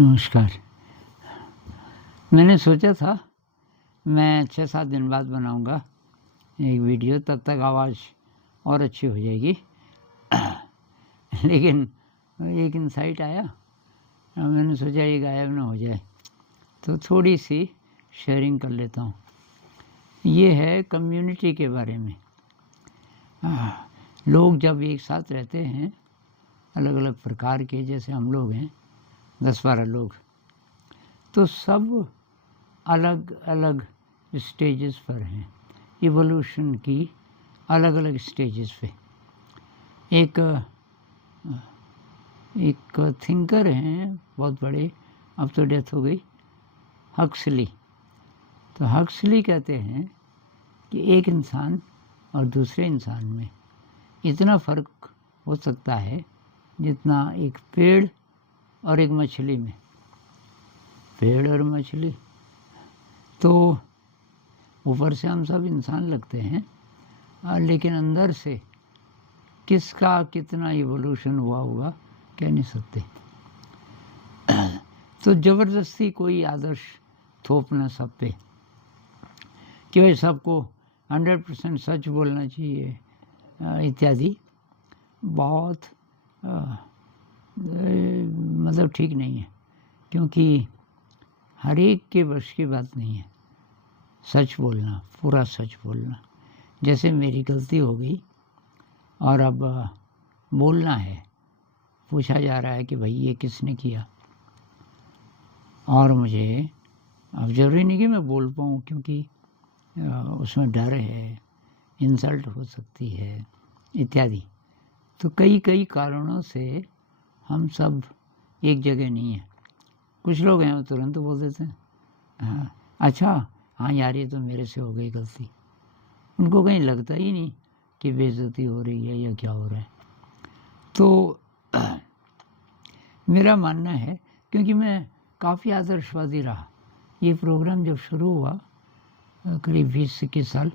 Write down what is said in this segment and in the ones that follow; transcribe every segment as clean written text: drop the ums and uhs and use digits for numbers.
नमस्कार। मैंने सोचा था मैं 6-7 दिन बाद बनाऊंगा एक वीडियो, तब तक आवाज़ और अच्छी हो जाएगी। लेकिन एक इंसाइट आया, मैंने सोचा ये गायब ना हो जाए, तो थोड़ी सी शेयरिंग कर लेता हूँ। ये है कम्युनिटी के बारे में। लोग जब एक साथ रहते हैं, अलग अलग प्रकार के, जैसे हम लोग हैं 10-12 लोग, तो सब अलग अलग स्टेजेस पर हैं, इवोल्यूशन की अलग अलग स्टेजेस पे। एक थिंकर हैं बहुत बड़े, अब तो डेथ हो गई, हक्सली। तो हक्सली कहते हैं कि एक इंसान और दूसरे इंसान में इतना फ़र्क हो सकता है जितना एक पेड़ और एक मछली में। पेड़ और मछली तो ऊपर से हम सब इंसान लगते हैं, लेकिन अंदर से किसका कितना इवोल्यूशन हुआ होगा कह नहीं सकते। तो ज़बरदस्ती कोई आदर्श थोपना सब पे कि भाई सबको 100% सच बोलना चाहिए इत्यादि, बहुत मतलब ठीक नहीं है, क्योंकि हर एक के वश की बात नहीं है सच बोलना, पूरा सच बोलना। जैसे मेरी गलती हो गई और अब बोलना है, पूछा जा रहा है कि भाई ये किसने किया, और मुझे अब ज़रूरी नहीं कि मैं बोल पाऊँ, क्योंकि उसमें डर है, इंसल्ट हो सकती है इत्यादि। तो कई कारणों से हम सब एक जगह नहीं हैं। कुछ लोग हैं वो तुरंत बोल देते हैं हाँ अच्छा, हाँ यार ये तो मेरे से हो गई गलती। उनको कहीं लगता ही नहीं कि बेइज्जती हो रही है या क्या हो रहा है। तो मेरा मानना है, क्योंकि मैं काफ़ी आदर्शवादी रहा, ये प्रोग्राम जब शुरू हुआ करीब 20-21 साल,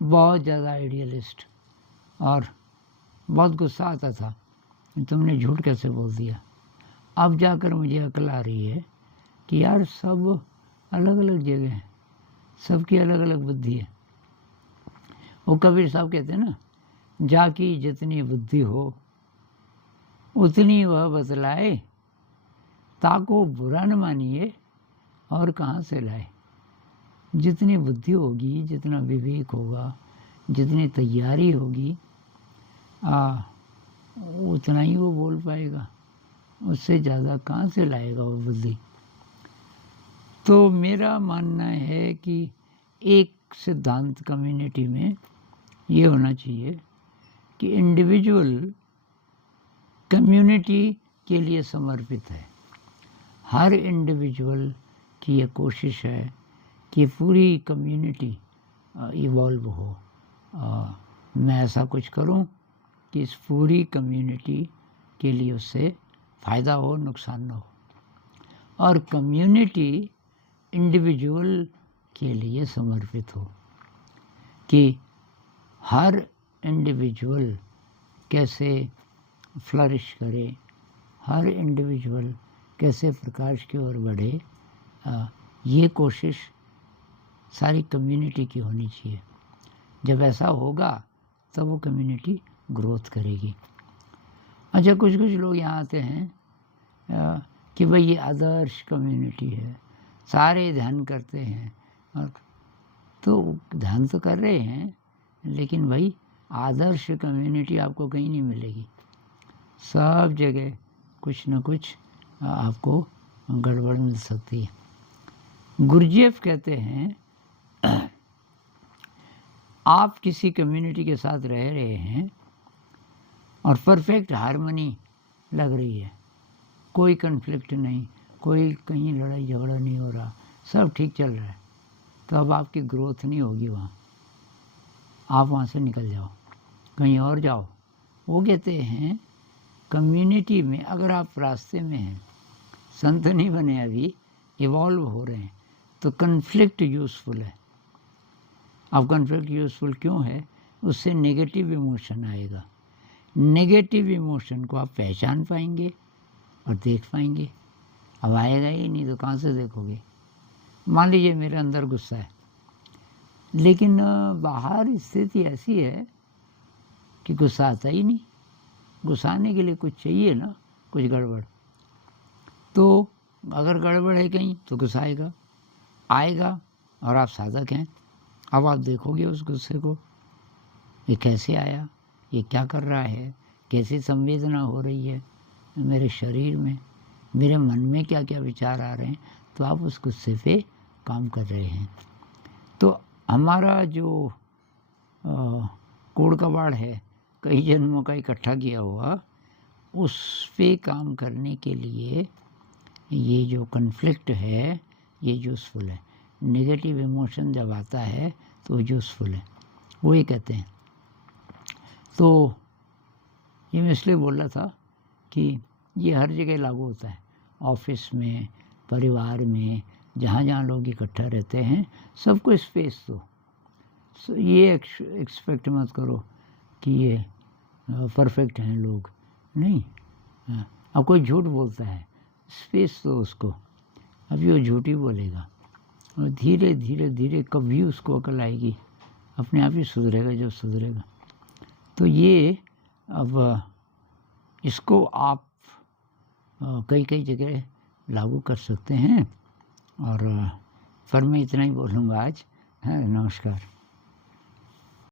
बहुत ज़्यादा आइडियलिस्ट, और बहुत गुस्सा आता था तुमने झूठ कैसे बोल दिया। अब जाकर मुझे अकल आ रही है कि यार सब अलग अलग जगह हैं, सबकी अलग अलग बुद्धि है। वो कबीर साहब कहते हैं ना, जाकी जितनी बुद्धि हो उतनी वह बतलाए, ताको बुरा न मानिए और कहाँ से लाए। जितनी बुद्धि होगी, जितना विवेक होगा, जितनी तैयारी होगी, उतना ही वो बोल पाएगा, उससे ज़्यादा कहाँ से लाएगा वो बुद्धि। तो मेरा मानना है कि एक सिद्धांत कम्युनिटी में ये होना चाहिए कि इंडिविजुअल कम्युनिटी के लिए समर्पित है। हर इंडिविजुअल की ये कोशिश है कि पूरी कम्युनिटी इवॉल्व हो। मैं ऐसा कुछ करूं कि इस पूरी कम्युनिटी के लिए उससे फ़ायदा हो, नुकसान ना हो। और कम्युनिटी इंडिविजुअल के लिए समर्पित हो कि हर इंडिविजुअल कैसे फ्लरिश करे, हर इंडिविजुअल कैसे प्रकाश की ओर बढ़े। ये कोशिश सारी कम्युनिटी की होनी चाहिए। जब ऐसा होगा तब वो कम्युनिटी ग्रोथ करेगी। अच्छा, कुछ लोग यहाँ आते हैं कि भाई ये आदर्श कम्युनिटी है, सारे ध्यान करते हैं, और तो ध्यान तो कर रहे हैं, लेकिन भाई आदर्श कम्युनिटी आपको कहीं नहीं मिलेगी। सब जगह कुछ न कुछ आपको गड़बड़ मिल सकती है। गुरजेफ कहते हैं आप किसी कम्युनिटी के साथ रह रहे हैं और परफेक्ट हार्मनी लग रही है, कोई कन्फ्लिक्ट नहीं, कोई कहीं लड़ाई झगड़ा नहीं हो रहा, सब ठीक चल रहा है, तो अब आपकी ग्रोथ नहीं होगी वहाँ। आप वहाँ से निकल जाओ, कहीं और जाओ। वो कहते हैं कम्युनिटी में अगर आप रास्ते में हैं, संत नहीं बने, अभी इवॉल्व हो रहे हैं, तो कन्फ्लिक्ट यूज़फुल है। अब कन्फ्लिक्ट यूज़फुल क्यों है? उससे नेगेटिव इमोशन आएगा। नेगेटिव इमोशन को आप पहचान पाएंगे और देख पाएंगे अब आएगा ही नहीं तो कहाँ से देखोगे। मान लीजिए मेरे अंदर गुस्सा है, लेकिन बाहर स्थिति ऐसी है कि गुस्सा आता ही नहीं। गुस्सा आने के लिए कुछ चाहिए ना, कुछ गड़बड़। तो अगर गड़बड़ है कहीं तो गुस्सा आएगा और आप साधक हैं। अब आप देखोगे उस गुस्से को, ये कैसे आया, ये क्या कर रहा है, कैसी संवेदना हो रही है मेरे शरीर में, मेरे मन में क्या क्या विचार आ रहे हैं। तो आप उस गुस्से पे काम कर रहे हैं। तो हमारा जो कूड़ कबाड़ है, कई जन्मों का इकट्ठा किया हुआ, उस पे काम करने के लिए ये जो कन्फ्लिक्ट है ये यूज़फुल है। नेगेटिव इमोशन जब आता है तो यूज़फुल है, वो ये कहते हैं। तो ये मैं इसलिए बोल रहा था कि ये हर जगह लागू होता है, ऑफिस में, परिवार में, जहाँ जहाँ लोग इकट्ठा रहते हैं, सबको स्पेस दो। ये एक्सपेक्ट मत करो कि ये परफेक्ट हैं लोग, नहीं। अब कोई झूठ बोलता है, स्पेस दो उसको, अभी वो झूठ ही बोलेगा और धीरे धीरे धीरे कभी उसको अकल आएगी, अपने आप ही सुधरेगा जब सुधरेगा। तो ये अब इसको आप कई कई जगह लागू कर सकते हैं। और पर मैं इतना ही बोलूँगा आज। हाँ, नमस्कार।